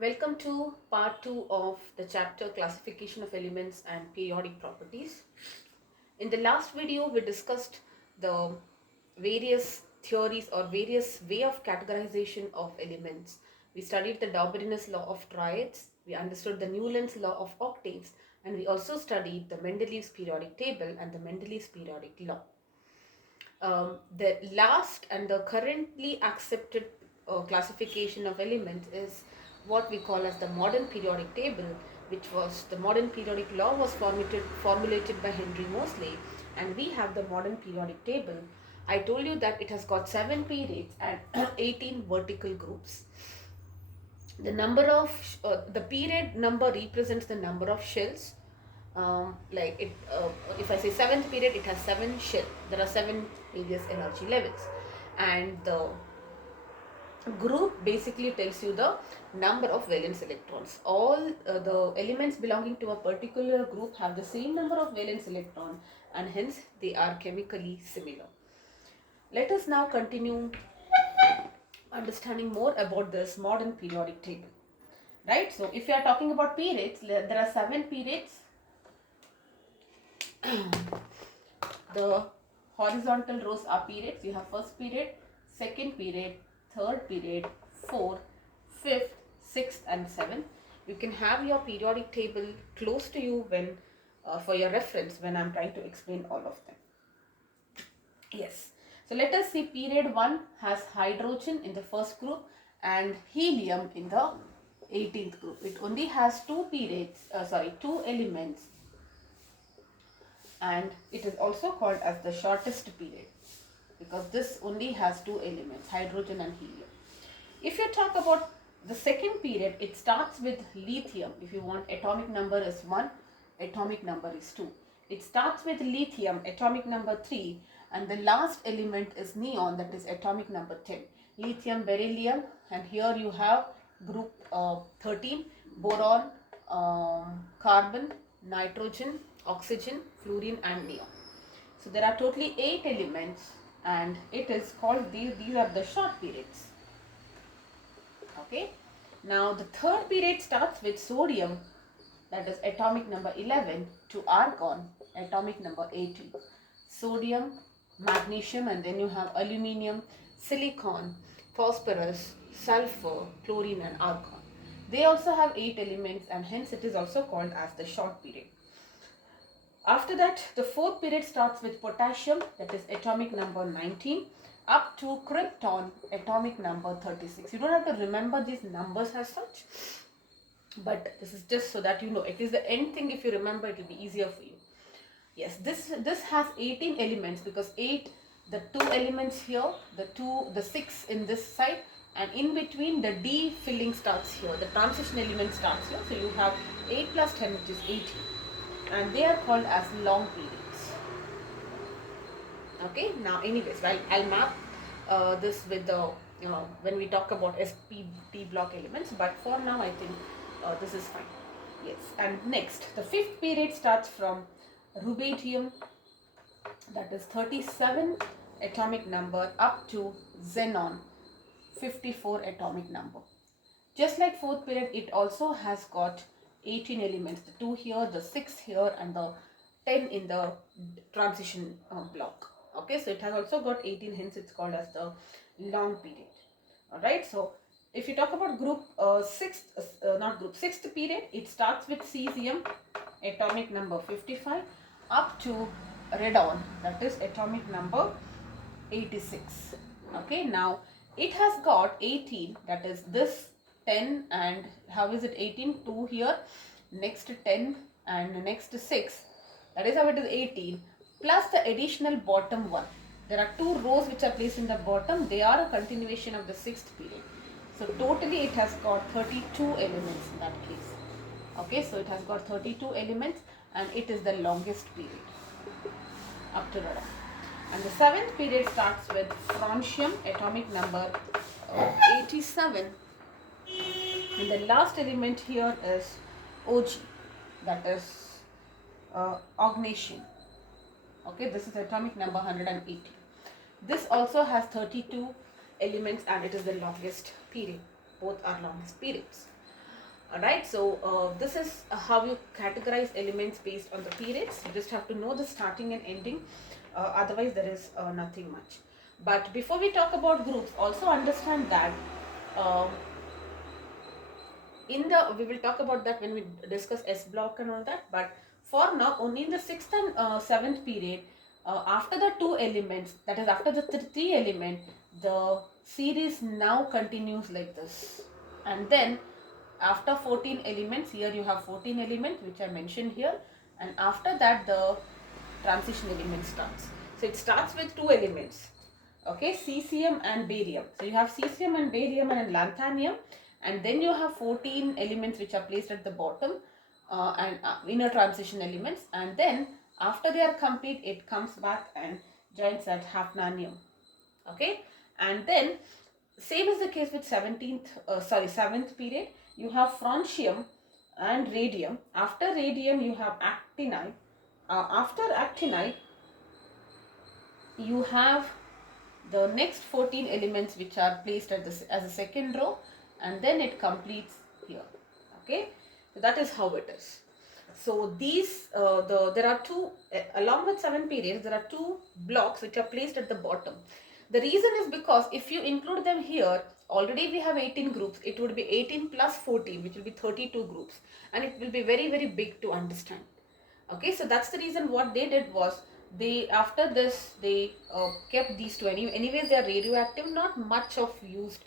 Welcome to part 2 of the chapter Classification of Elements and Periodic Properties. In the last video, we discussed the various theories or various way of categorization of elements. We studied the Daubernin's law of triads, we understood the Newland's law of octaves, and we also studied the Mendeleev's periodic table and the Mendeleev's periodic law. The last and the currently accepted classification of elements is what we call as the modern periodic table, which was the modern periodic law was formulated by Henry Moseley, and we have the modern periodic table. I told you that it has got 7 periods and 18 vertical groups. The number of the period number represents the number of shells. If I say 7th period, it has 7 shell. There are 7 various energy levels, and the group basically tells you the number of valence electrons. All the elements belonging to a particular group have the same number of valence electrons, and hence they are chemically similar. Let us now continue understanding more about this modern periodic table. Right? So if you are talking about periods, there are 7 periods. The horizontal rows are periods. You have first period, second period, third period, fourth, fifth, sixth and seventh. You can have your periodic table close to you when for your reference when I am trying to explain all of them. Yes. So let us see, period 1 has hydrogen in the first group and helium in the 18th group. It only has 2 elements, and it is also called as the shortest period because this only has 2 elements, hydrogen and helium. If you talk about the second period, it starts with lithium. If you want, atomic number is 1, atomic number is 2. It starts with lithium, atomic number 3, and the last element is neon, that is atomic number 10. Lithium, beryllium, and here you have group 13, boron, carbon, nitrogen, oxygen, fluorine and neon. So there are totally 8 elements, and it is called, these are the short periods. Okay. Now the third period starts with sodium, that is atomic number 11, to argon, atomic number 18. Sodium, magnesium, and then you have aluminium, silicon, phosphorus, sulfur, chlorine and argon. They also have 8 elements, and hence it is also called as the short period. After that, the fourth period starts with potassium, that is atomic number 19, up to krypton, atomic number 36. You don't have to remember these numbers as such, but this is just so that you know. It is the end thing. If you remember, it will be easier for you. Yes, this has 18 elements because 8, the 2 elements here, the 6 in this side, and in between the D filling starts here. The transition element starts here. So you have 8 plus 10, which is 18. And they are called as long periods. Okay, now anyways, I'll map this with the, when we talk about SPT block elements, but for now I think this is fine. Yes, and next, the fifth period starts from rubidium, that is 37 atomic number, up to xenon, 54 atomic number. Just like fourth period, it also has got 18 elements, the 2 here, the 6 here, and the 10 in the transition block. Okay, so it has also got 18, hence it's called as the long period. Alright, so if you talk about group sixth period, it starts with cesium, atomic number 55, up to radon, that is atomic number 86. Okay, now it has got 18, that is this 10, and how is it 18? 2 here, next 10, and next 6. That is how it is 18, plus the additional bottom one. There are 2 rows which are placed in the bottom. They are a continuation of the 6th period. So totally it has got 32 elements in that case. Okay, so it has got 32 elements, and it is the longest period up to radon. And the 7th period starts with francium, atomic number 87. And the last element here is Og, that is ognesium. Okay, this is atomic number 180. This also has 32 elements, and it is the longest period. Both are longest periods. Alright, so this is how you categorize elements based on the periods. You just have to know the starting and ending, otherwise there is nothing much. But before we talk about groups, also understand that uh, we will talk about that when we discuss S block and all that, but for now only in the 6th and 7th period, after the two elements, that is after the three element, the series now continues like this. And then after 14 elements, here you have 14 elements which I mentioned here, and after that the transition element starts. So it starts with two elements, okay, cesium and barium. So you have cesium and barium and lanthanium, and then you have 14 elements which are placed at the bottom, and inner transition elements, and then after they are complete, it comes back and joins at hafnium. Okay, and then same is the case with 7th period. You have francium and radium. After radium you have actinide. After actinide you have the next 14 elements which are placed at this as a second row, and then it completes here. Okay, so that is how it is. So these there are two, along with 7 periods, there are two blocks which are placed at the bottom. The reason is because if you include them here, already we have 18 groups. It would be 18 plus 14, which will be 32 groups, and it will be very, very big to understand. Okay, so that's the reason what they did was, they after this they kept these two. Anyways they are radioactive, not much of used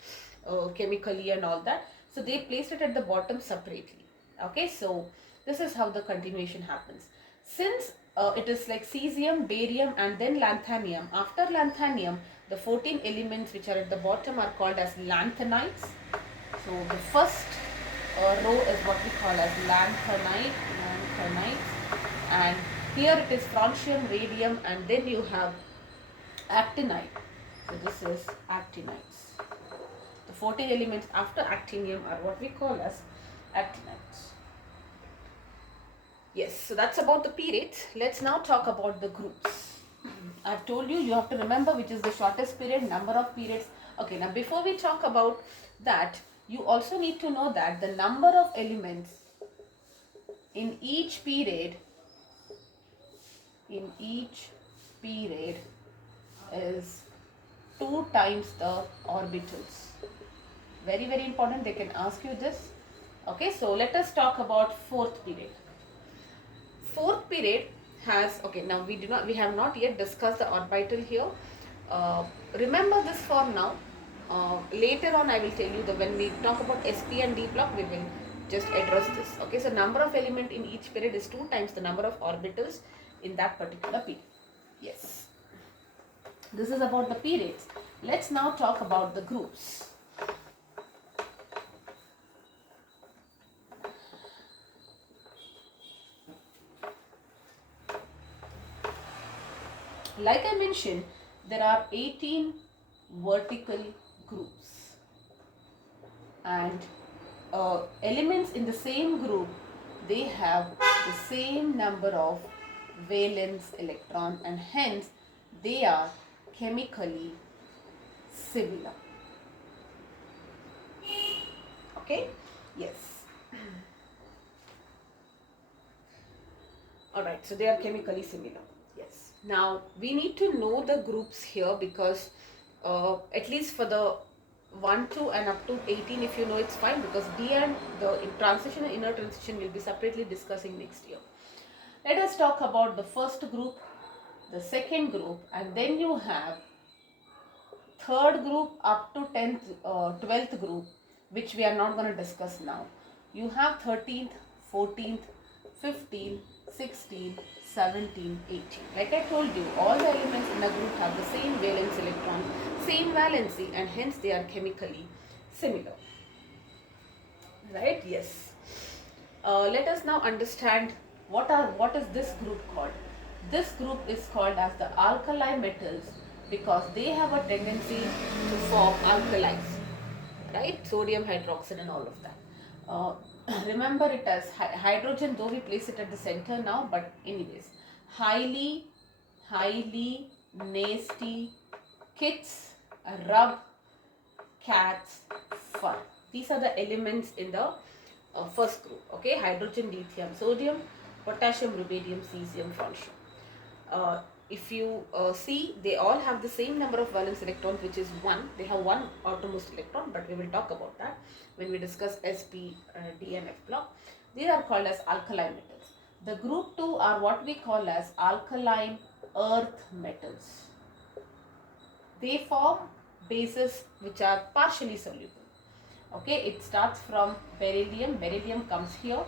chemically and all that, so they placed it at the bottom separately. Okay, so this is how the continuation happens. Since it is like cesium, barium and then lanthanium, after lanthanium the 14 elements which are at the bottom are called as lanthanides. So the first row is what we call as lanthanides, and here it is francium, radium, and then you have actinide. So this is actinides. The 14 elements after actinium are what we call as actinides. Yes, so that's about the periods. Let's now talk about the groups. I've told you, you have to remember which is the shortest period, number of periods. Okay, now before we talk about that, you also need to know that the number of elements in each period is 2 times the orbitals. Very, very important, they can ask you this. Okay, so let us talk about 4th period. 4th period has, okay, now we have not yet discussed the orbital here. Remember this for now. Later on I will tell you that when we talk about SP and D block, we will just address this. Okay, so number of element in each period is 2 times the number of orbitals in that particular period. Yes, this is about the periods. Let's now talk about the groups. Like I mentioned, there are 18 vertical groups, and elements in the same group, they have the same number of valence electron, and hence they are chemically similar. Okay, yes. Alright, so they are chemically similar. Yes. Now we need to know the groups here, because at least for the 1, 2 and up to 18, if you know, it's fine, because D and the transition and inner transition will be separately discussing next year. Let us talk about the first group, the second group, and then you have third group up to 12th group, which we are not going to discuss now. You have 13th, 14th, 15th, 16th, 17, 18. Like I told you, all the elements in a group have the same valence electron, same valency, and hence they are chemically similar. Right? Yes. Let us now understand what is this group called. This group is called as the alkali metals, because they have a tendency to form alkalis, right? Sodium hydroxide and all of that. Remember it as hydrogen, though we place it at the center now, but anyways, highly nasty kits, rub, cats, fur. These are the elements in the first group. Okay, hydrogen, lithium, sodium, potassium, rubidium, cesium, francium. Uh, if you see, they all have the same number of valence electrons, which is 1. They have one outermost electron, but we will talk about that when we discuss sp, d and f block. These are called as alkaline metals. The group 2 are what we call as alkaline earth metals. They form bases which are partially soluble. Okay, it starts from beryllium. Beryllium comes here.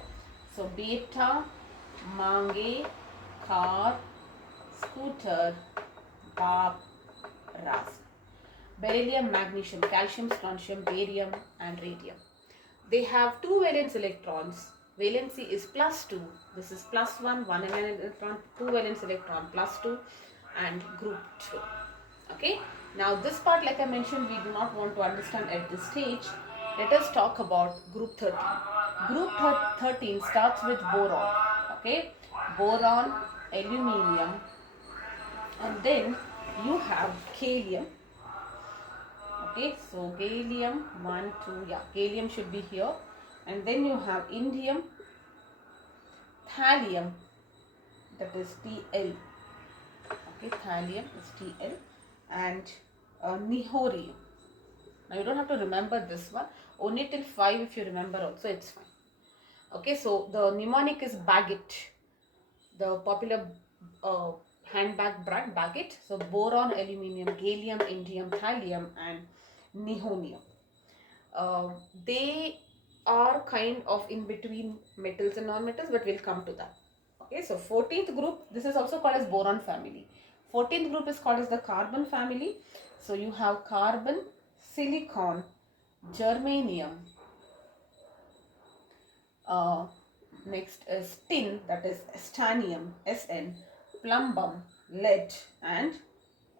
So beta, mange, car, scooter, barb, ras. Beryllium, magnesium, calcium, strontium, barium and radium. They have two valence electrons. Valency is +2. This is +1, one electron, two valence electron +2 and group 2. Okay. Now this part, like I mentioned, we do not want to understand at this stage. Let us talk about group 13. Group 13 starts with boron. Okay. Boron, aluminium, and then you have gallium. Okay, so gallium 1, 2, yeah, gallium should be here, and then you have indium, thallium, that is Tl. Okay, thallium is Tl, and nihorium. Now you don't have to remember this one, only till 5 if you remember also, it's fine. Okay, so the mnemonic is Baggett, the popular handbag brand Baggett. So boron, aluminium, gallium, indium, thallium and nihonium. They are kind of in between metals and non-metals, but we'll come to that. Okay, so 14th group, this is also called as boron family. 14th group is called as the carbon family. So you have carbon, silicon, germanium, next is tin, that is stanium, Sn, plumbum, lead and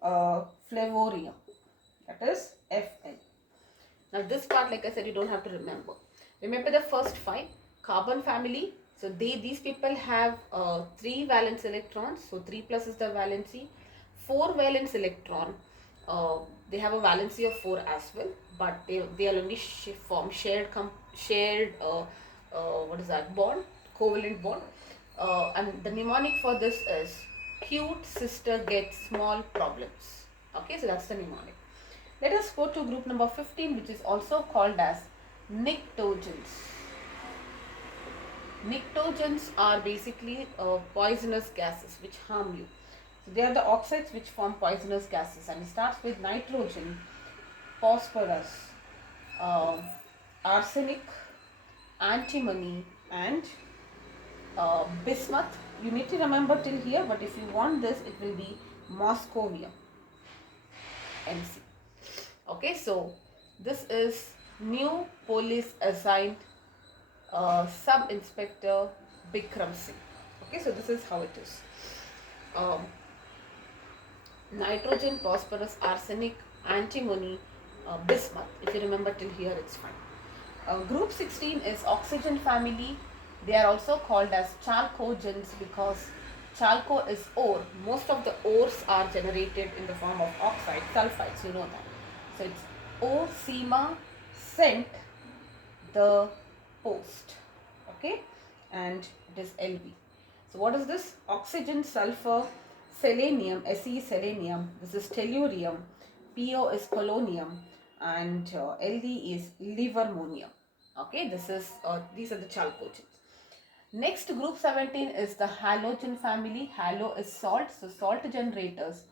flavorium, that is Fl. Now this part, like I said, you don't have to remember. Remember the first 5. Carbon family. So these people have 3 valence electrons. So 3 plus is the valency. 4 valence electron. They have a valency of 4 as well, but they are only form shared what is that, bond, covalent bond. And the mnemonic for this is cute sister gets small problems. Okay, so that's the mnemonic. Let us go to group number 15, which is also called as pnictogens. Pnictogens are basically poisonous gases which harm you. So they are the oxides which form poisonous gases, and it starts with nitrogen, phosphorus, arsenic, antimony and bismuth. You need to remember till here, but if you want this, it will be moscovium, Mc. Okay, so this is new police assigned Sub-Inspector Bikram Singh. Okay, so this is how it is. Nitrogen, phosphorus, arsenic, antimony, bismuth. If you remember till here, it's fine. Group 16 is oxygen family. They are also called as chalcogens because chalco is ore. Most of the ores are generated in the form of oxide, sulfides, you know that. So it's O, SEMA, sent, the post. Okay, and it is Lb. So what is this? Oxygen, sulfur, selenium, Se selenium. This is tellurium. Po is polonium, and Ld is livermonium. Okay, this is these are the chalcogens. Next, group 17 is the halogen family. Halo is salt, so salt generators,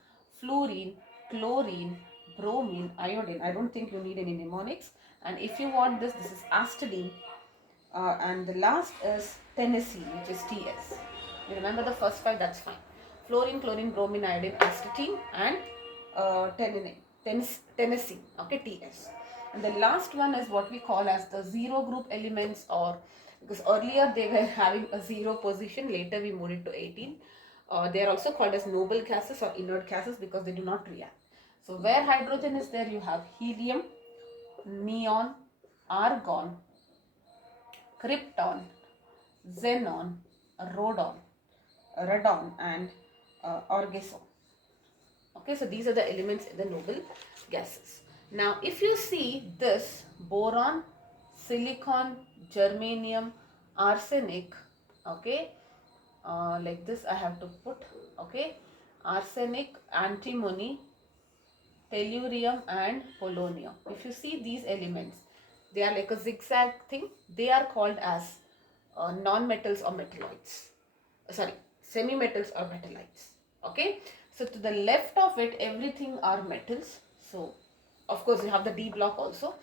fluorine, chlorine, bromine, iodine. I don't think you need any mnemonics. And if you want this, this is acetylene. And the last is Tennessee, which is Ts. You remember the first 5, that's fine. Fluorine, chlorine, bromine, iodine, acetylene and Tennessee, okay, Ts. And the last one is what we call as the zero group elements, or because earlier they were having a 0 position, later we moved it to 18. They are also called as noble gases or inert gases because they do not react. So where hydrogen is there, you have helium, neon, argon, krypton, xenon, radon and orgason. Okay, so these are the elements in the noble gases. Now if you see this boron, silicon, germanium, arsenic, okay, like this I have to put, okay, arsenic, antimony, tellurium and polonium. If you see these elements, they are like a zigzag thing. They are called as non-metals or metalloids. Sorry, semi-metals or metalloids. Okay. So to the left of it, everything are metals. So of course you have the D block also,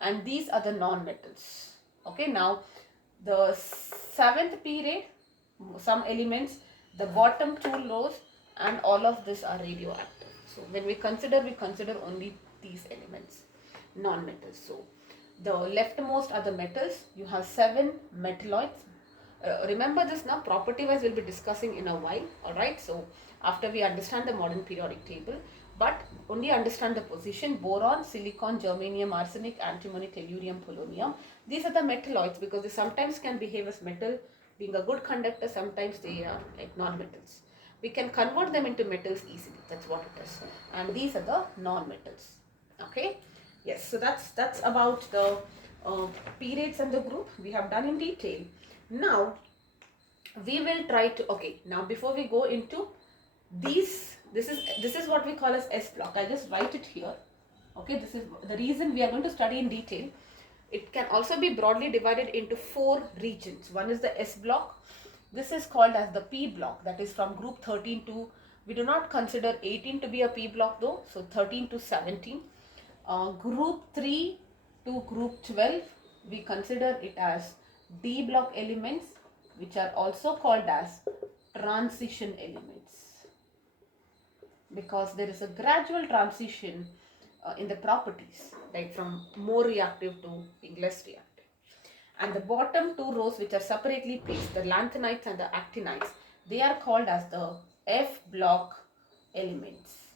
and these are the non-metals. Okay. Now the seventh period, some elements, the bottom two rows and all of this are radioactive. So when we consider only these elements, non-metals. So the leftmost are the metals. You have 7 metalloids. Remember this now, property wise we'll be discussing in a while, alright. So after we understand the modern periodic table, but only understand the position: boron, silicon, germanium, arsenic, antimony, tellurium, polonium. These are the metalloids because they sometimes can behave as metal, being a good conductor, sometimes they are like non-metals. We can convert them into metals easily, that's what it is. And these are the non-metals. Okay, yes, so that's about the periods and the group we have done in detail. Now we will try to, okay, now before we go into these, this is what we call as S block. I'll just write it here. Okay, this is the reason we are going to study in detail. It can also be broadly divided into 4 regions. One is the S block. This is called as the P block, that is from group 13 to, we do not consider 18 to be a P block though, so 13 to 17. Group 3 to group 12, we consider it as D block elements, which are also called as transition elements, because there is a gradual transition in the properties, like from more reactive to being less reactive. And the bottom 2 rows, which are separately placed, the lanthanides and the actinides, they are called as the F block elements,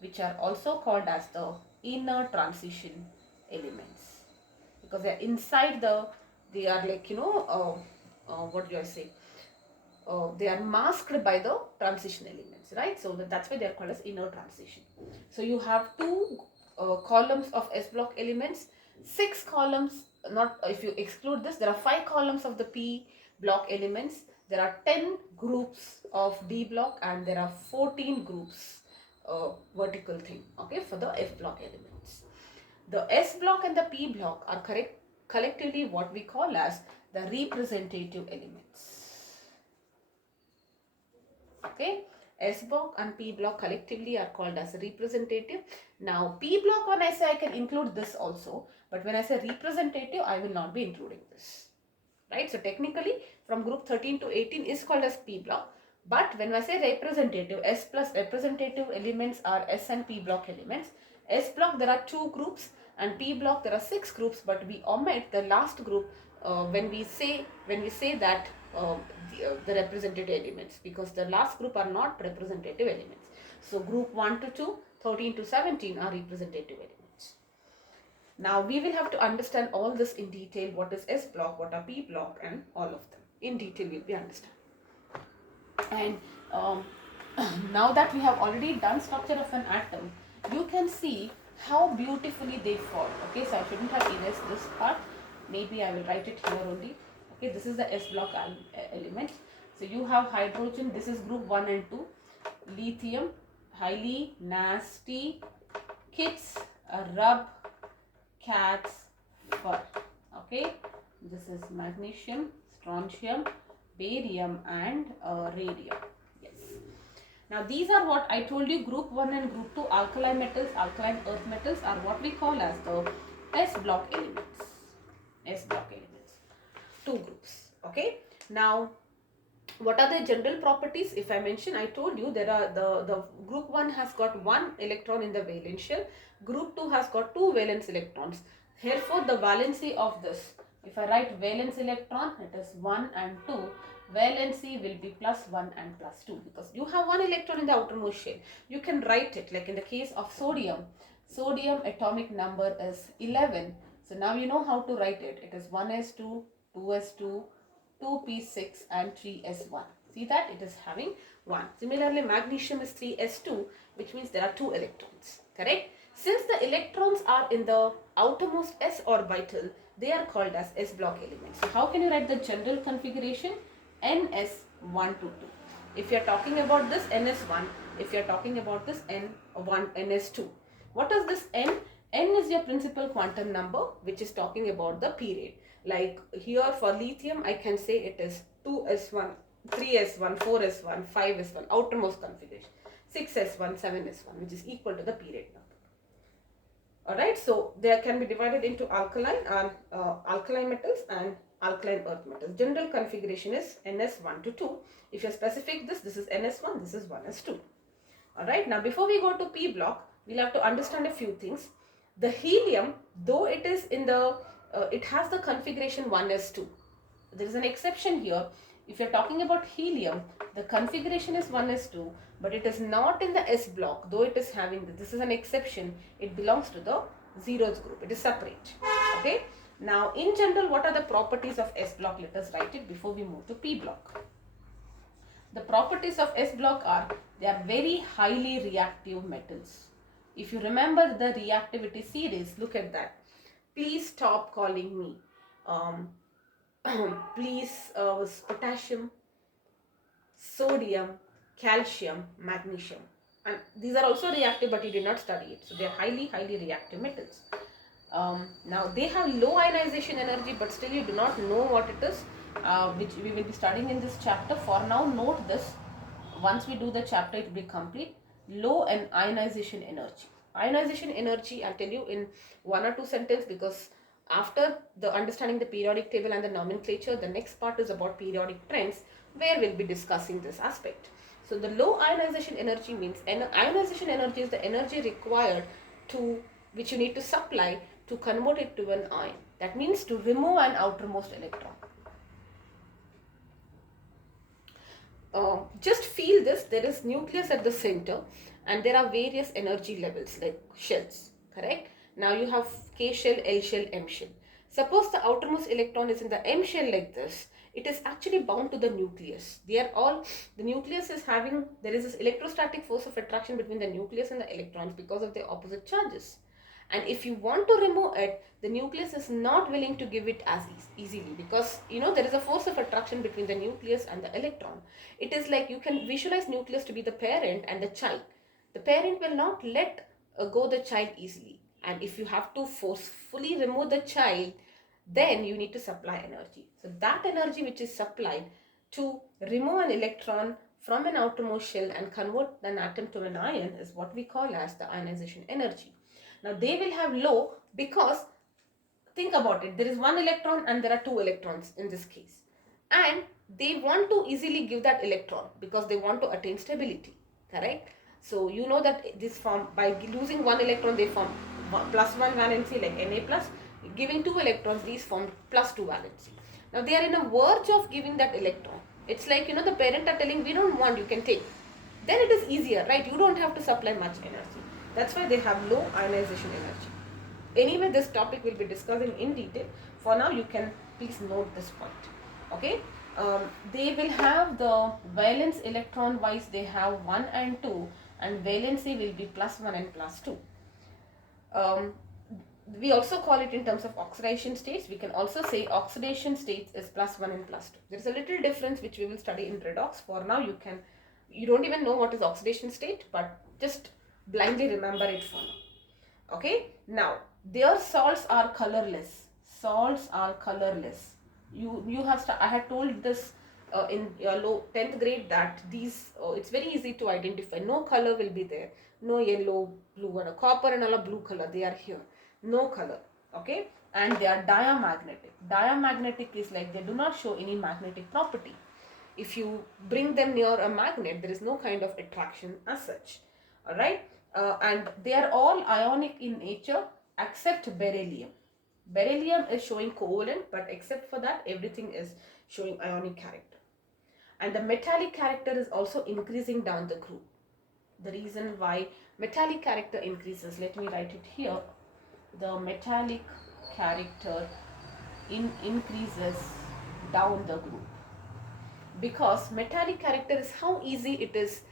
which are also called as the inner transition elements, because they are inside the, they are like, you know, what do I say, they are masked by the transition elements, right? So that's why they are called as inner transition. So you have 2 columns of S block elements, 6 columns, not if you exclude this, there are 5 columns of the P block elements, there are 10 groups of D block, and there are 14 groups vertical thing, okay, for the F block elements. The S block and the P block are collectively what we call as the representative elements. Okay, S block and P block collectively are called as representative. Now P block, when I say, I can include this also, but when I say representative, I will not be including this, right? So technically from group 13 to 18 is called as P block, but when I say representative, S plus representative elements are S and P block elements. S block there are 2 groups, and P block there are 6 groups, but we omit the last group when we say that the representative elements, because the last group are not representative elements. So group 1 to 2, 13 to 17 are representative elements. Now we will have to understand all this in detail, what is S block, what are P block, and all of them in detail will be understand. And now that we have already done structure of an atom, you can see how beautifully they form. Okay, so I shouldn't have erased this part, maybe I will write it here only. Okay, this is the S block element. So you have hydrogen, this is group 1 and 2, lithium, highly nasty, kids, rub, cats, fur. Okay, this is magnesium, strontium, barium, and radium. Yes. Now these are what I told you, group 1 and group 2 alkaline metals, alkaline earth metals are what we call as the S block elements. S block elements. 2 groups. Okay. Now what are the general properties? If I mention, I told you there are the group 1 has got 1 electron in the valence shell, group 2 has got 2 valence electrons. Therefore the valency of this, if I write valence electron, it is 1 and 2, valency will be +1 and +2, because you have 1 electron in the outermost shell. You can write it like in the case of sodium. Sodium atomic number is 11. So now you know how to write it. It is 1s2, 2s2, 2p6 and 3s1. See that it is having 1. Similarly, magnesium is 3s2, which means there are 2 electrons. Correct? Since the electrons are in the outermost s orbital, they are called as S block elements. So how can you write the general configuration? NS1 to 2. If you are talking about this, NS1. If you are talking about this, N1, NS2. What is this N? N is your principal quantum number, which is talking about the period. Like here for lithium, I can say it is 2s1, 3s1, 4s1, 5s1, outermost configuration, 6s1, 7s1, which is equal to the period number. Alright, so they can be divided into alkaline and alkaline metals and alkaline earth metals. General configuration is NS1 to 2. If you specific this is NS1, this is 1s2. Alright, now before we go to P block, we'll have to understand a few things. The helium, though it is in the, it has the configuration 1s2. There is an exception here. If you're talking about helium, the configuration is 1s2, but it is not in the S block, though it is having this is an exception. It belongs to the zeros group. It is separate. Okay. Now, in general, what are the properties of S block? Let us write it before we move to P block. The properties of S block are, they are very highly reactive metals. If you remember the reactivity series, look at that. Please stop calling me. Please, potassium, sodium, calcium, magnesium, and these are also reactive, but you did not study it. So they are highly reactive metals. Now they have low ionization energy, but still you do not know what it is, which we will be studying in this chapter. For now, note this. Once we do the chapter, it will be complete. Low and ionization energy. Ionization energy, I'll tell you in one or two sentences, because after the understanding the periodic table and the nomenclature, the next part is about periodic trends, where we'll be discussing this aspect. So the low ionization energy means, ionization energy is the energy required to, which you need to supply to convert it to an ion. That means to remove an outermost electron. Just feel this, there is nucleus at the center and there are various energy levels like shells, correct? Now you have K shell, L shell, M shell. Suppose the outermost electron is in the M shell like this, it is actually bound to the nucleus. They are all, the nucleus is having, there is this electrostatic force of attraction between the nucleus and the electrons because of their opposite charges. And if you want to remove it, the nucleus is not willing to give it as easily, because you know there is a force of attraction between the nucleus and the electron. It is like, you can visualize nucleus to be the parent and the child. The parent will not let go the child easily. And if you have to forcefully remove the child, then you need to supply energy. So that energy which is supplied to remove an electron from an outermost shell and convert an atom to an ion is what we call as the ionization energy. Now they will have low because, think about it, there is one electron and there are two electrons in this case. And they want to easily give that electron because they want to attain stability, correct? So you know that this form, by losing one electron, they form +1 valency like Na plus. Giving two electrons, these form +2 valency. Now they are in a verge of giving that electron. It's like, you know, the parent are telling, we don't want, you can take. Then it is easier, right? You don't have to supply much energy. That's why they have low ionization energy. Anyway, this topic will be discussing in detail. For now, you can please note this point. Okay. They will have the valence electron wise, they have 1 and 2, and valency will be +1 and +2. We also call it in terms of oxidation states. We can also say oxidation states is +1 and +2. There is a little difference which we will study in redox. For now, you don't even know what is oxidation state, but just blindly remember it for now. Okay. Now, their salts are colorless. Salts are colorless. I had told this in your 10th grade that these, it's very easy to identify. No color will be there. No yellow, blue, and a copper and a blue color. They are here. No color. Okay. And they are diamagnetic. Diamagnetic is like they do not show any magnetic property. If you bring them near a magnet, there is no kind of attraction as such. Alright. And they are all ionic in nature except beryllium. Beryllium is showing covalent, but except for that, everything is showing ionic character. And the metallic character is also increasing down the group. The reason why metallic character increases, let me write it here. The metallic character increases down the group. Because metallic character is how easy it is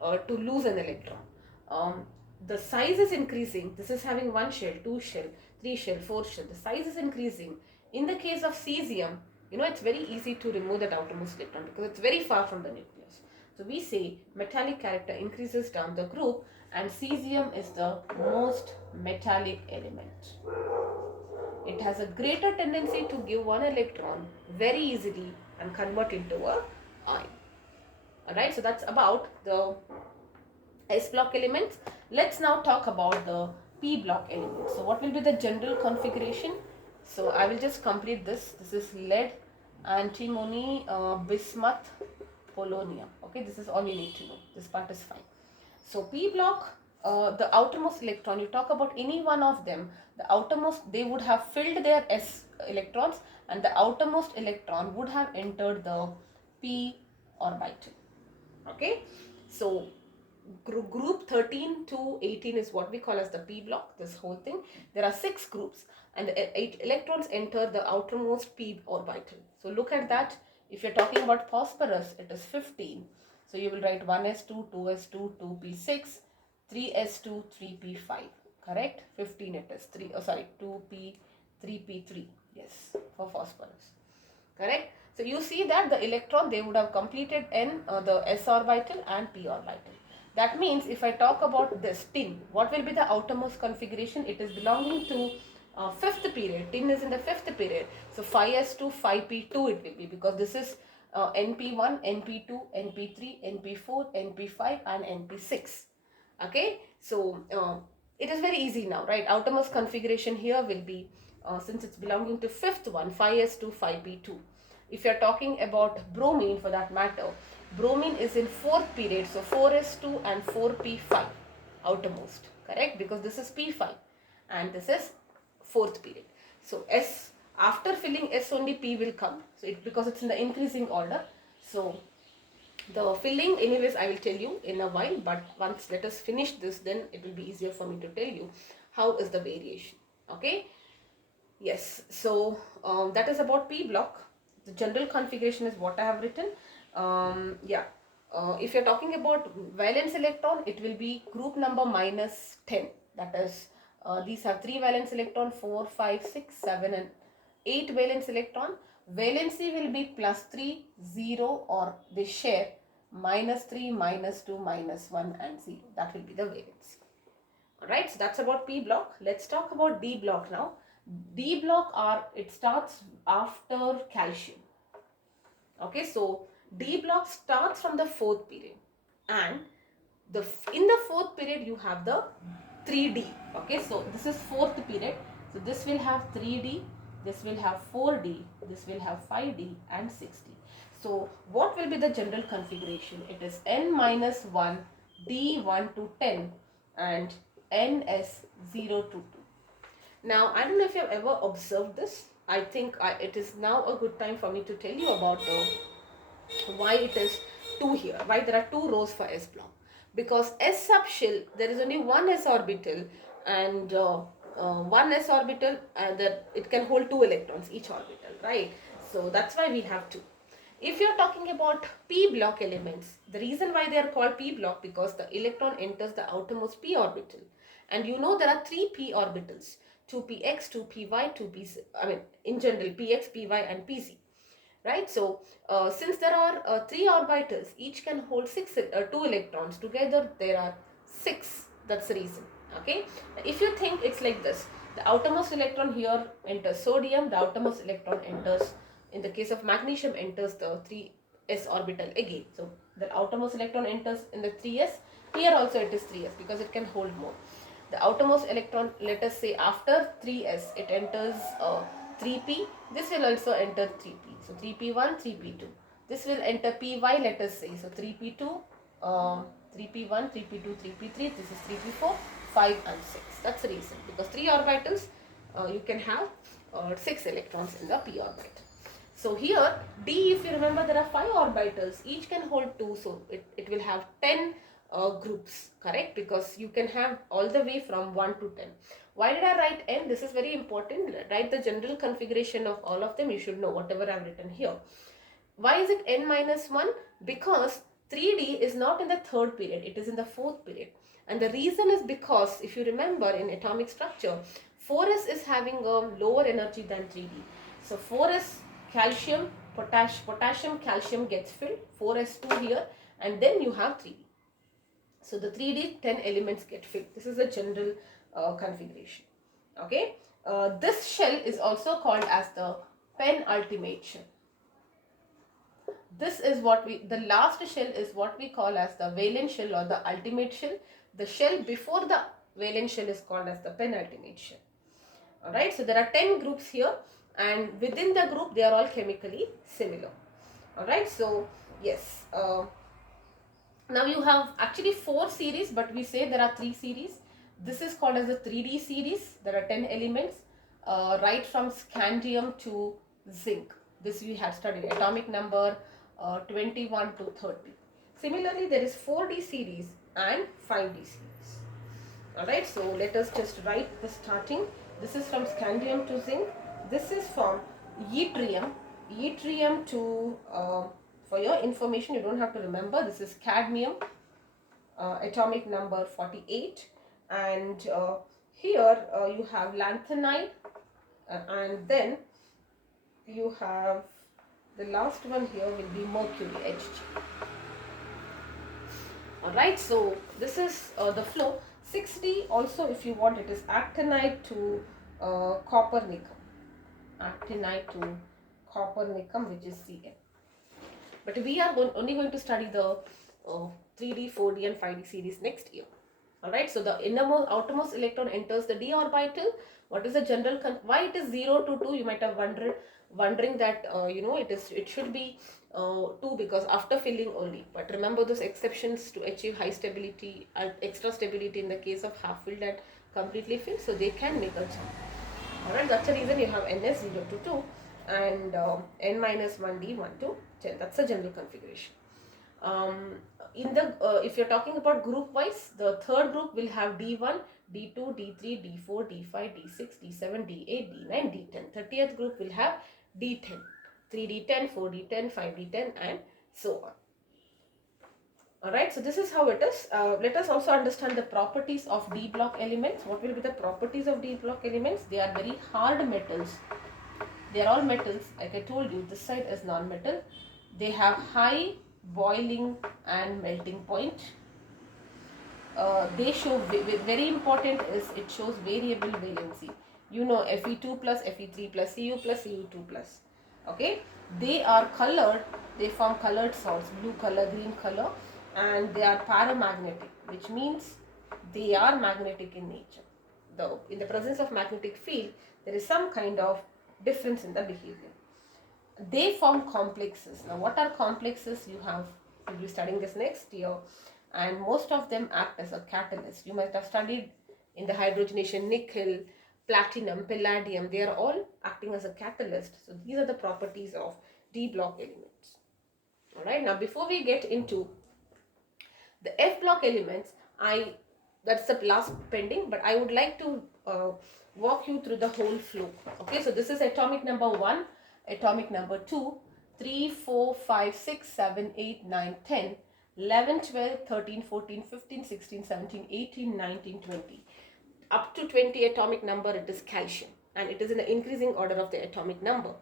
to lose an electron. The size is increasing. This is having 1 shell, 2 shell, 3 shell, 4 shell. The size is increasing. In the case of cesium, it's very easy to remove that outermost electron because it's very far from the nucleus. So we say metallic character increases down the group, and cesium is the most metallic element. It has a greater tendency to give one electron very easily and convert into a ion. Alright, so that's about the S block elements. Let's now talk about the P block elements. So what will be the general configuration? So I will just complete this. This is lead, antimony, bismuth, polonium. Okay, this is all you need to know. This part is fine. So P block, the outermost electron, you talk about any one of them, the outermost, they would have filled their S electrons, and the outermost electron would have entered the P orbital. Okay, so group 13 to 18 is what we call as the P block, this whole thing. There are 6 groups, and the 8 electrons enter the outermost P orbital. So look at that. If you're talking about phosphorus, it is 15. So you will write 1s2, 2s2, 2p6, 3s2, 3p5. Correct? 15 it is. 2p, 3p3. Yes, for phosphorus. Correct? So you see that the electron, they would have completed the s orbital and p orbital. That means if I talk about this tin, what will be the outermost configuration? It is belonging to 5th period. Tin is in the 5th period. So 5s2, 5p2 it will be, because this is np1, np2, np3, np4, np5 and np6. Okay, so it is very easy now, right? Outermost configuration here will be, since it's belonging to 5th one, 5s2, 5p2. If you are talking about bromine, for that matter, bromine is in 4th period, so 4s2 and 4p5 outermost, correct? Because this is p5 and this is 4th period. So S, after filling S only P will come, so because it's in the increasing order. So the filling, anyways, I will tell you in a while, but once let us finish this, then it will be easier for me to tell you how is the variation. Okay, yes, so that is about P block. The general configuration is what I have written. If you're talking about valence electron, it will be group number -10. That is, these have 3 valence electron, 4, 5, 6, 7 and 8 valence electron. Valency will be +3, 0, or they share -3, -2, -1 and 0. That will be the valency. Alright, so that's about P block. Let's talk about D block now. D block it starts after calcium. Okay, so D block starts from the 4th period, and in the 4th period you have the 3D. Okay, so this is 4th period, so this will have 3D, this will have 4D, this will have 5D and 6D. So what will be the general configuration? It is n-1, D1 to 10 and NS0 to 2. Now, I don't know if you have ever observed this. I think it is now a good time for me to tell you about why it is 2 here, why there are 2 rows for S block. Because S sub shell, there is only one S orbital, and one S orbital, and it can hold 2 electrons each orbital, right? So that's why we have 2. If you are talking about P block elements, the reason why they are called P block, because the electron enters the outermost P orbital, and you know there are 3 P orbitals, 2px, 2py, 2pz, I mean in general px, py and pz, right? So since there are 3 orbitals, each can hold 2 electrons, together there are 6. That's the reason. Okay, if you think it's like this, the outermost electron here enters sodium, the outermost electron enters, in the case of magnesium, enters the 3s orbital again. So the outermost electron enters in the 3s, here also it is 3s because it can hold more. The outermost electron, let us say after 3s, it enters 3p. This will also enter 3p. So 3p1, 3p2. This will enter py, let us say. So 3p2, 3p1, 3p2, 3p3. This is 3p4, 5 and 6. That's the reason. Because 3 orbitals, you can have 6 electrons in the p orbit. So here, D, if you remember, there are 5 orbitals. Each can hold 2. So it will have 10 groups, correct? Because you can have all the way from 1 to 10. Why did I write n? This is very important. Write the general configuration of all of them. You should know whatever I've written here. Why is it n-1? Because 3D is not in the 3rd period. It is in the 4th period. And the reason is because, if you remember in atomic structure, 4s is having a lower energy than 3D. So 4s calcium, potassium, calcium gets filled, 4s2 here, and then you have 3d. So the 3d 10 elements get filled. This is a general configuration. Okay. This shell is also called as the penultimate shell. This is what the last shell is what we call as the valence shell or the ultimate shell. The shell before the valence shell is called as the penultimate shell. Alright, so there are 10 groups here, and within the group they are all chemically similar. Alright, so yes, now you have actually 4 series, but we say there are 3 series. This is called as the 3D series. There are 10 elements, right from scandium to zinc. This we had studied, atomic number 21 to 30. Similarly, there is 4D series and 5D series. Alright, so let us just write the starting. This is from scandium to zinc. This is from yttrium to, for your information, you don't have to remember, this is cadmium, atomic number 48. And here you have lanthanide, and then you have the last one here will be mercury, Hg. Alright, so this is the flow. 6D also, if you want, it is actinide to copper-nicum. Actinide to copper-nicum, which is Cn. But we are only going to study the 3D, 4D and 5D series next year. Alright, so the outermost electron enters the d orbital. What is the general, why it is 0 to 2? You might have wondering that, it should be 2 because after filling only. But remember those exceptions to achieve high stability, extra stability in the case of half filled and completely filled, so they can make a jump. Alright, that's the reason you have NS 0 to 2 and N minus 1D 1 to 10. That's the general configuration. If you're talking about group wise, the third group will have D1, D2, D3, D4, D5, D6, D7, D8, D9, D10. 30th group will have D10, 3D10, 4D10, 5D10 and so on. Alright, so this is how it is. Let us also understand the properties of D block elements. What will be the properties of D block elements? They are very hard metals. They are all metals. Like I told you, this side is non-metal. They have high boiling and melting point. They show, very important is it shows variable valency. You know, Fe2 plus, Fe3 plus, Cu plus, Cu2 plus. Okay, they are colored, they form colored salts, blue color, green color, and they are paramagnetic, which means they are magnetic in nature. Though in the presence of magnetic field, there is some kind of difference in the behavior. They form complexes. Now what are complexes? You'll be studying this next year, and most of them act as a catalyst. You might have studied in the hydrogenation nickel, platinum, palladium. They are all acting as a catalyst. So these are the properties of D block elements. Alright, now before we get into the F block elements, that's the last pending, but I would like to walk you through the whole flow. Okay, so this is atomic number 1, atomic number 2, 3, 4, 5, 6, 7, 8, 9, 10, 11, 12, 13, 14, 15, 16, 17, 18, 19, 20. Up to 20 atomic number, it is calcium, and it is in the increasing order of the atomic number.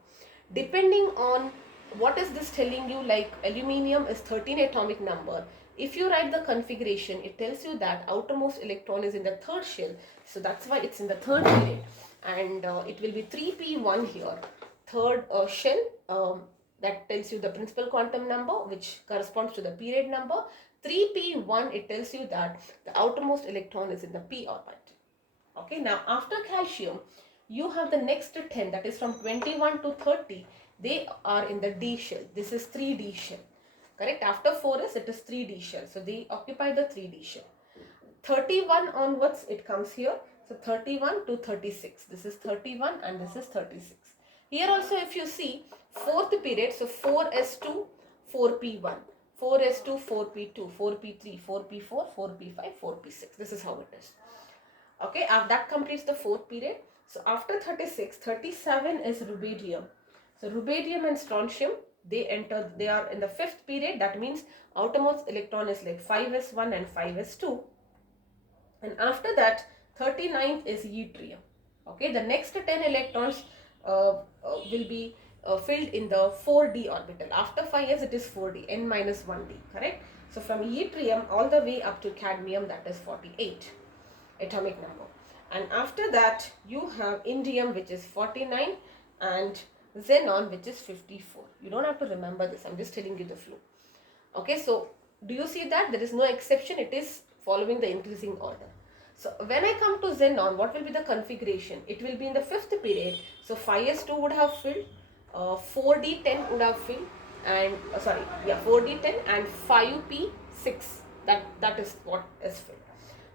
Depending on what is this telling you, like aluminium is 13 atomic number. If you write the configuration, it tells you that outermost electron is in the third shell, so that's why it's in the third period, and it will be 3p1 here, third shell. That tells you the principal quantum number, which corresponds to the period number. 3p1, it tells you that the outermost electron is in the p orbital. Okay, now after calcium, you have the next 10, that is from 21 to 30. They are in the D shell. This is 3D shell. Correct? After 4s, it is 3D shell. So they occupy the 3D shell. 31 onwards, it comes here. So 31 to 36. This is 31 and this is 36. Here also, if you see, fourth period, so 4s2, 4p1, 4s2, 4p2, 4p3, 4p4, 4p5, 4p6. This is how it is. Okay, that completes the fourth period. So after 36, 37 is rubidium. So rubidium and strontium, they are in the fifth period. That means outermost electron is like 5s1 and 5s2. And after that, 39th is yttrium. Okay, the next 10 electrons will be filled in the 4d orbital. After 5s it is 4d, n minus 1d, correct? So from yttrium all the way up to cadmium, that is 48 atomic number. And after that you have indium, which is 49, and xenon, which is 54. You don't have to remember this, I'm just telling you the flow. Okay, so do you see that there is no exception? It is following the increasing order. So when I come to xenon, what will be the configuration? It will be in the fifth period. So 5s2 would have filled, 4d10 would have filled, and 4d10 and 5p6. That is what is filled.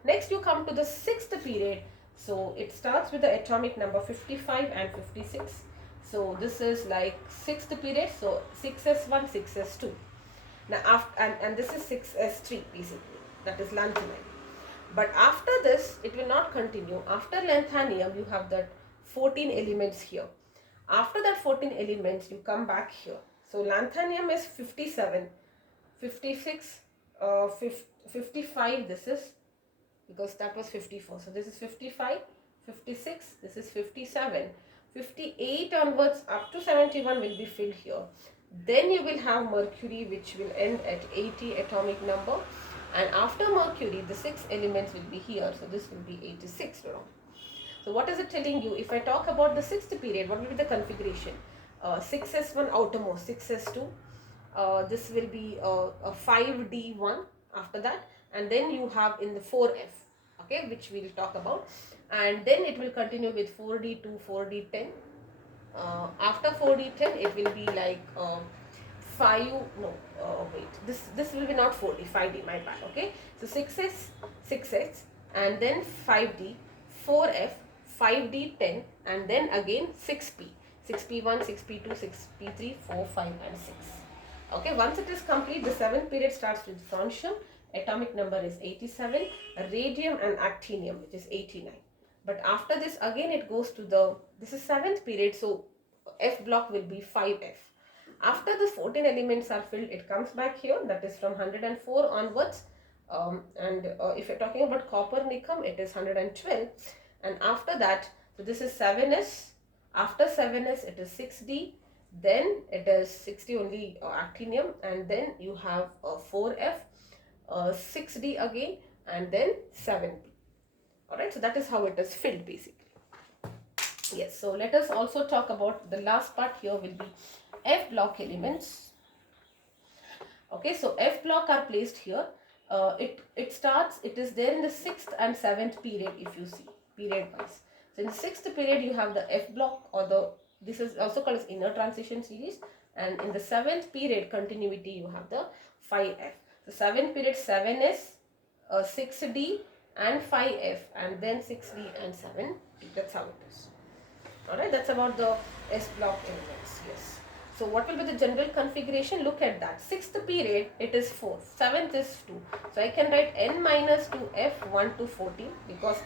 Next you come to the sixth period. So it starts with the atomic number 55 and 56. So this is like sixth period. So 6s1, 6s2. Now after, and this is 6s3 basically, that is lanthanide. But after this it will not continue. After lanthanium you have that 14 elements here. After that 14 elements you come back here. So lanthanium is 57, 56, 55 this is, because that was 54. So this is 55, 56, this is 57, 58 onwards up to 71 will be filled here. Then you will have mercury, which will end at 80 atomic number, and after mercury the 6 elements will be here. So this will be 86 around. So what is it telling you? If I talk about the sixth period, what will be the configuration? 6s1 outermost, 6s2, this will be a 5d1 after that, and then you have in the 4f, okay, which we will talk about, and then it will continue with 4d2, 4d10. After 4d10 it will be like 5, no, wait, this will be not 4d, 5d, my bad, okay. So 6s, 6s, and then 5d, 4f, 5d10, and then again 6p, 6p1, 6p2, 6p3, 4, 5 and 6. Okay, once it is complete, the seventh period starts with strontium, atomic number is 87, radium and actinium, which is 89. But after this again it goes to the, this is seventh period, so F block will be 5F. After the 14 elements are filled, it comes back here, that is from 104 onwards. If you're talking about copper nicum, it is 112. And after that, so this is 7s. After 7s, it is 6d. Then it is 60 only actinium. And then you have 4f, 6d again, and then 7p. Alright, so that is how it is filled basically. Yes, so let us also talk about the last part here will be F block elements. Okay, so F block are placed here. It starts, it is there in the 6th and 7th period if you see, period wise. So in the 6th period you have the F block, or the, this is also called as inner transition series, and in the 7th period continuity you have the 5F. So 7th period 7s, 6d and 5F, and then 6d and 7d. That's how it is. Alright, that's about the S block elements. Yes. So what will be the general configuration? Look at that. 6th period it is 4, 7th is 2. So I can write n minus 2 f1 to 14, because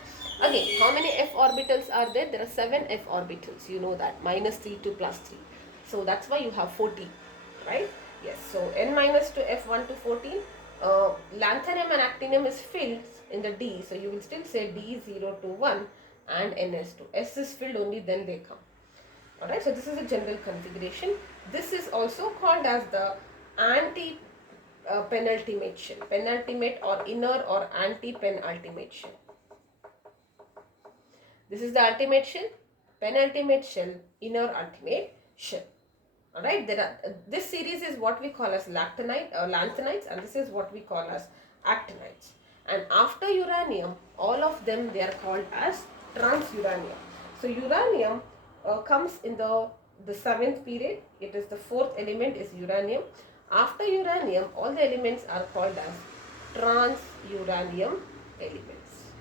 again how many f orbitals are there? There are 7 f orbitals. You know that, minus 3 to plus 3. So that's why you have 14, right? Yes. So n minus 2 f1 to 14. Lanthanum and actinium is filled in the D. So you will still say D0 to 1 and NS2. S is filled only, then they come. Alright, so this is a general configuration. This is also called as the anti-penultimate shell. Penultimate or inner or anti-penultimate shell. This is the ultimate shell, penultimate shell, inner ultimate shell. Alright, this series is what we call as lanthanides, and this is what we call as actinides. And after uranium, all of them they are called as transuranium. So uranium comes in the 7th period. It is the 4th element is uranium. After uranium, all the elements are called as transuranium elements.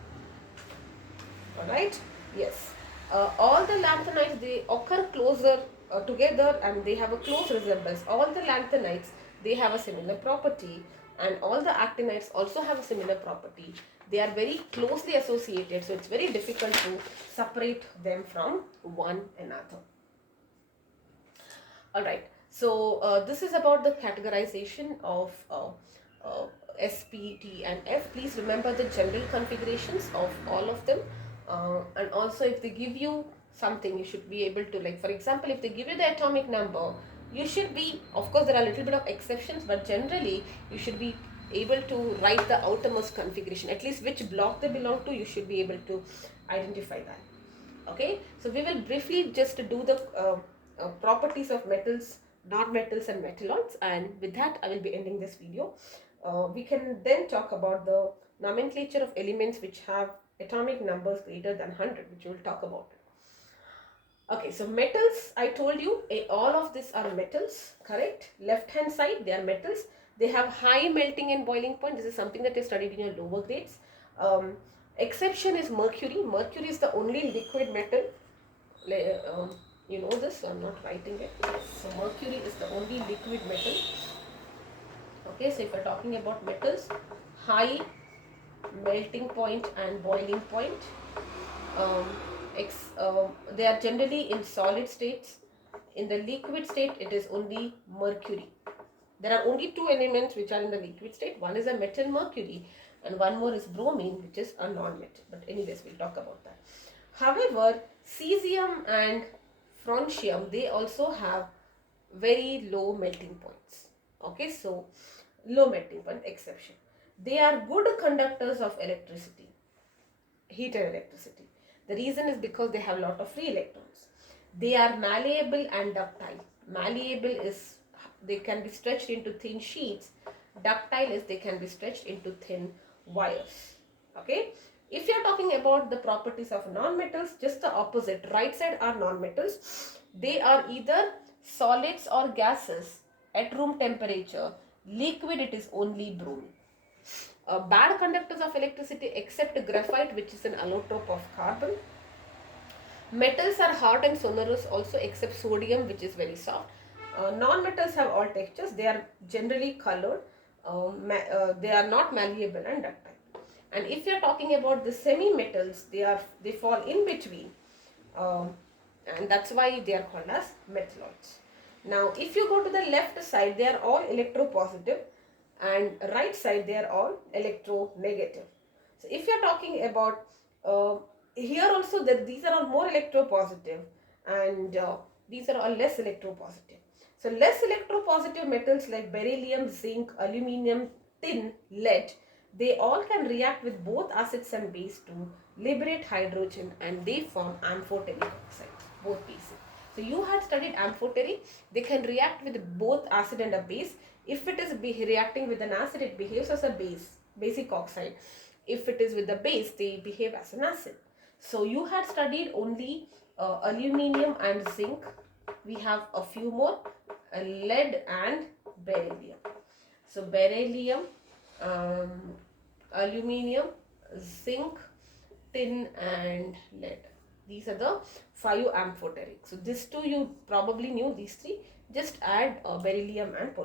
Alright, yes. All the lanthanides, they occur closer together and they have a close resemblance. All the lanthanides, they have a similar property, and all the actinides also have a similar property. They are very closely associated, so it's very difficult to separate them from one another. Alright, so this is about the categorization of S, P, T and F. Please remember the general configurations of all of them. And also if they give you something, you should be able to, like for example, if they give you the atomic number, you should be, of course there are a little bit of exceptions, but generally you should be able to write the outermost configuration, at least which block they belong to, you should be able to identify that. Okay, so we will briefly just do the properties of metals, non-metals and metalloids, and with that I will be ending this video. We can then talk about the nomenclature of elements which have atomic numbers greater than 100, which we will talk about. Okay, so metals, I told you, all of these are metals, correct? Left hand side, they are metals. They have high melting and boiling point. This is something that you studied in your lower grades. Exception is mercury. Mercury is the only liquid metal. You know this, I'm not writing it. So mercury is the only liquid metal. Okay, so if we're talking about metals, high melting point and boiling point. They are generally in solid states. In the liquid state, it is only mercury. There are only two elements which are in the liquid state. One is a metal, mercury, and one more is bromine, which is a non-metal. But anyways, we'll talk about that. However, cesium and francium, they also have very low melting points. Okay, so low melting point exception. They are good conductors of electricity, heat and electricity. The reason is because they have a lot of free electrons. They are malleable and ductile. Malleable is they can be stretched into thin sheets. Ductile is they can be stretched into thin wires. Okay. If you are talking about the properties of non-metals, just the opposite. Right side are non-metals. They are either solids or gases at room temperature. Liquid, it is only bromine. Bad conductors of electricity except graphite, which is an allotrope of carbon. Metals are hard and sonorous also except sodium, which is very soft. Non-metals have all textures. They are generally colored. They are not malleable and ductile. And if you are talking about the semi-metals, they fall in between, and that's why they are called as metalloids. Now, if you go to the left side, they are all electropositive, and right side they are all electronegative. So if you are talking about here also, that these are all more electropositive, and these are all less electropositive. So less electropositive metals like beryllium, zinc, aluminium, tin, lead, they all can react with both acids and base to liberate hydrogen, and they form amphoteric oxides, both bases. So you had studied amphoteric. They can react with both acid and a base. If it is reacting with an acid, it behaves as a base, basic oxide. If it is with the base, they behave as an acid. So you had studied only aluminium and zinc. We have a few more, lead and beryllium. So beryllium, aluminium, zinc, tin and lead. These are the 5 amphoteric. So these two you probably knew, these three. Just add beryllium and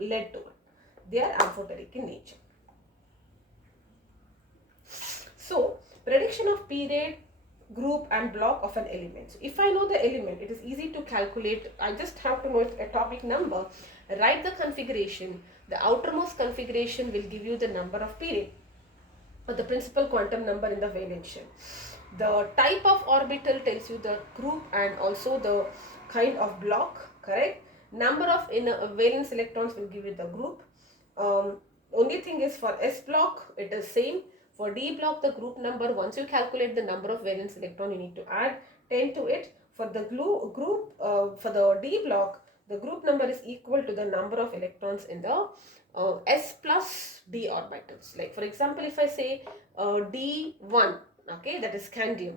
lead to it. They are amphoteric in nature. So prediction of period, group and block of an element. So if I know the element, it is easy to calculate. I just have to know its atomic number, write the configuration. The outermost configuration will give you the number of period, or the principal quantum number in the valence shell. The type of orbital tells you the group and also the kind of block, correct? Number of valence electrons will give you the group. Only thing is, for S block, it is same. For D block, the group number, once you calculate the number of valence electron, you need to add 10 to it. For the for the D block, the group number is equal to the number of electrons in the S plus D orbitals. Like for example, if I say D1, okay, that is scandium.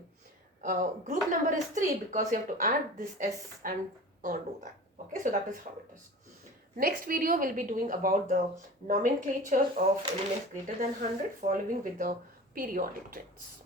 Group number is 3 because you have to add this S and do that. Okay, so that is how it is. Next video will be doing about the nomenclature of elements greater than 100, following with the periodic traits.